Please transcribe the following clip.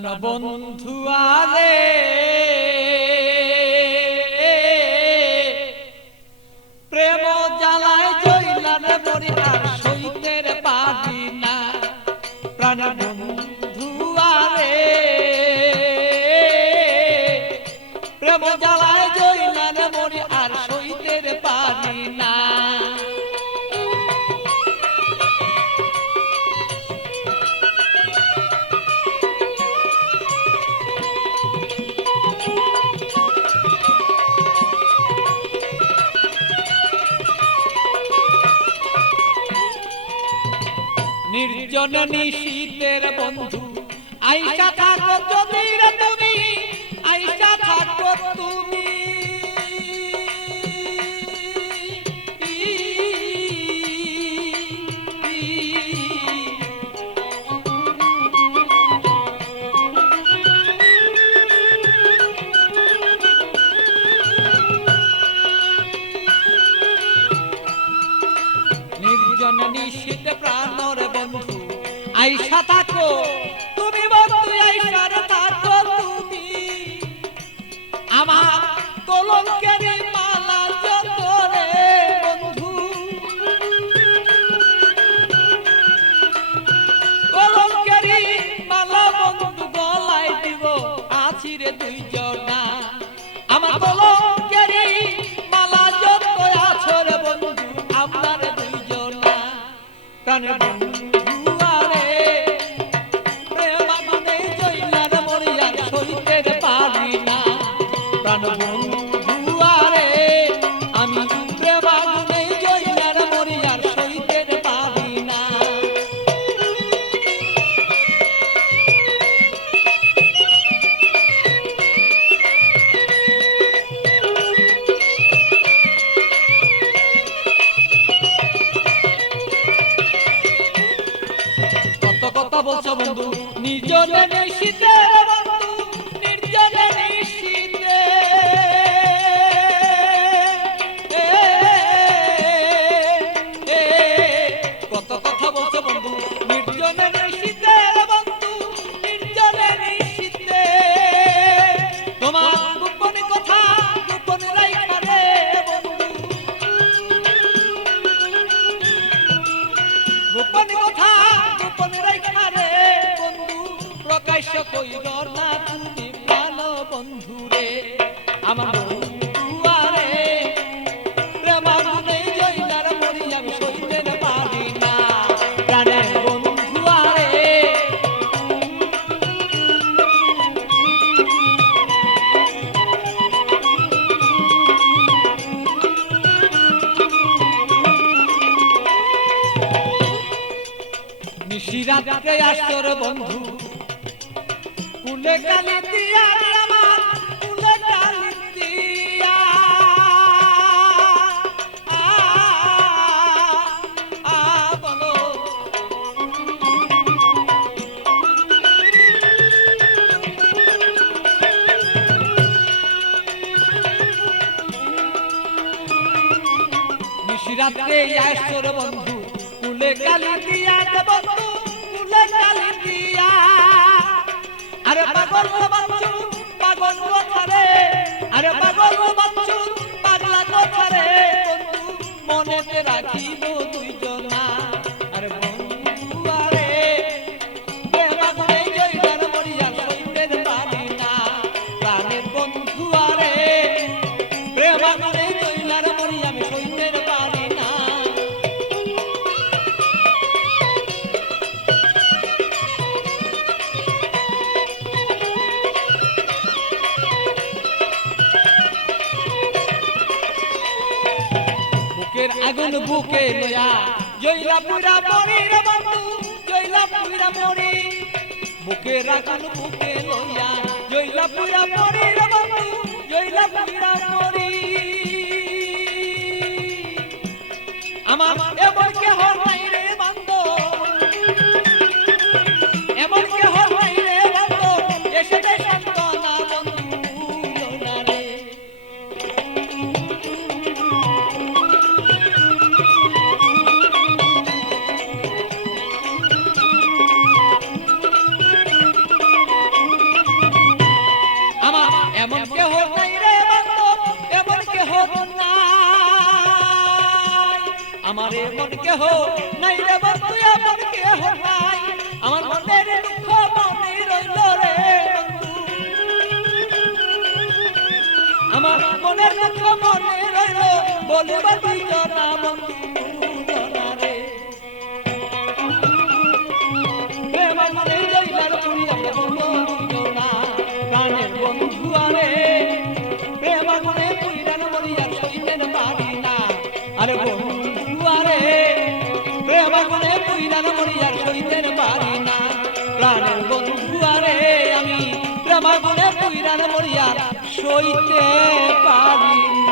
প্রাণবন্ধু আরে প্রেম জ্বালায় জইলার মরি আর সইতের পারি না। প্রাণবন্ধু আরে প্রেম জ্বালায় জইলার মরি আর সইতের পারি না। নির্জন নিশীতের বন্ধু আইসা থাকো যদি রে তুমি, আইসা থাকো তুমি। নির্জন নিশীত প্রাণর বন্ধু আইসা থাকো তুমি, বন্ধু আইসা থাকো তুমি। আমার কলঙ্কের মালা যত রে বন্ধু, কলঙ্কের মালা বন্ধু গলায় দিব আছি রে দুইজনা। আমার কলঙ্কের মালা যত আছো রে বন্ধু আপনার দুইজনা। প্রাণের বন্ধু প্রাণবন্ধু আরে আমি প্রেম আগুনে জইলার মরি আর সইতে পারি না। কত কথা বলছো বন্ধু নিজনে নিশিতে, নির্জনে নিশিতে কত কথা বলছো বন্ধু নির্জনে নিশিতে, বন্ধু নির্জনে নিশিতে। তোমার গোপন কথা গোপন রাইখা রে বন্ধু, গোপন কথা গোপন রাইখা রে বন্ধু। প্রকাশ্য কইর না তুমি প্রাণ বন্ধু রে। আমার বন্ধু আরে প্রেম আগুনে জইলার মরি আমি সইতে পারি না। প্রাণের বন্ধু আরে নিশিরাতে আসর বন্ধু কুলে কালি দিয়া আমার কুলে কালি দিয়া। বলো নিশিরাতে আসর বন্ধু কুলে কালি দিয়া বন্ধু কুলে কালি দিয়া। আরে পাগল বাচ্চু পাগল কথারে, আরে পাগল বাচ্চু পাগলা কথারে বন্ধু মনেতে রাখিব দুইজনা। আরে বন্ধু আরে প্রেম আগুনে জইলার মরি আর সইতে পারি না। প্রাণের বন্ধু আরে প্রেম আগুনে জইলার মরি আমি সইতে পারি না। বুকের আগুন বুকে লয়া জইলা পুরা মরি রে বন্ধু, জইলা পুরা মরি। বুকের আগুন বুকে লয়া জইলা পুরা মরি রে বন্ধু, জইলা পুরা মরি। আমার এমন কেহ নাই রে বন্ধু, এমন কেহ নাই রে বন্ধু এসে দে সান্তনা বন্ধু না রে। আমারে মন কেহ নাই রে বন্ধু আপন কেহ নাই আমার মনের দুঃখ মনে রইল রে বন্ধু আমার মনের দুঃখ মনে রইল বলিবা তুই জনা বন্ধু জনা রে প্রেম মনে রইলার পুরি আমরা বন্ধু জনা গানের বন্ধু আরে প্রেম মনে পুইরান মরিয়া সইতেন পারি না আরে বন্ধু আরে প্রেম মনে পুইরান মরিয়া সইতেন পারি না প্রাণের বন্ধু আরে আমি প্রেম মনে পুইরান মরিয়া সইতে পারি না।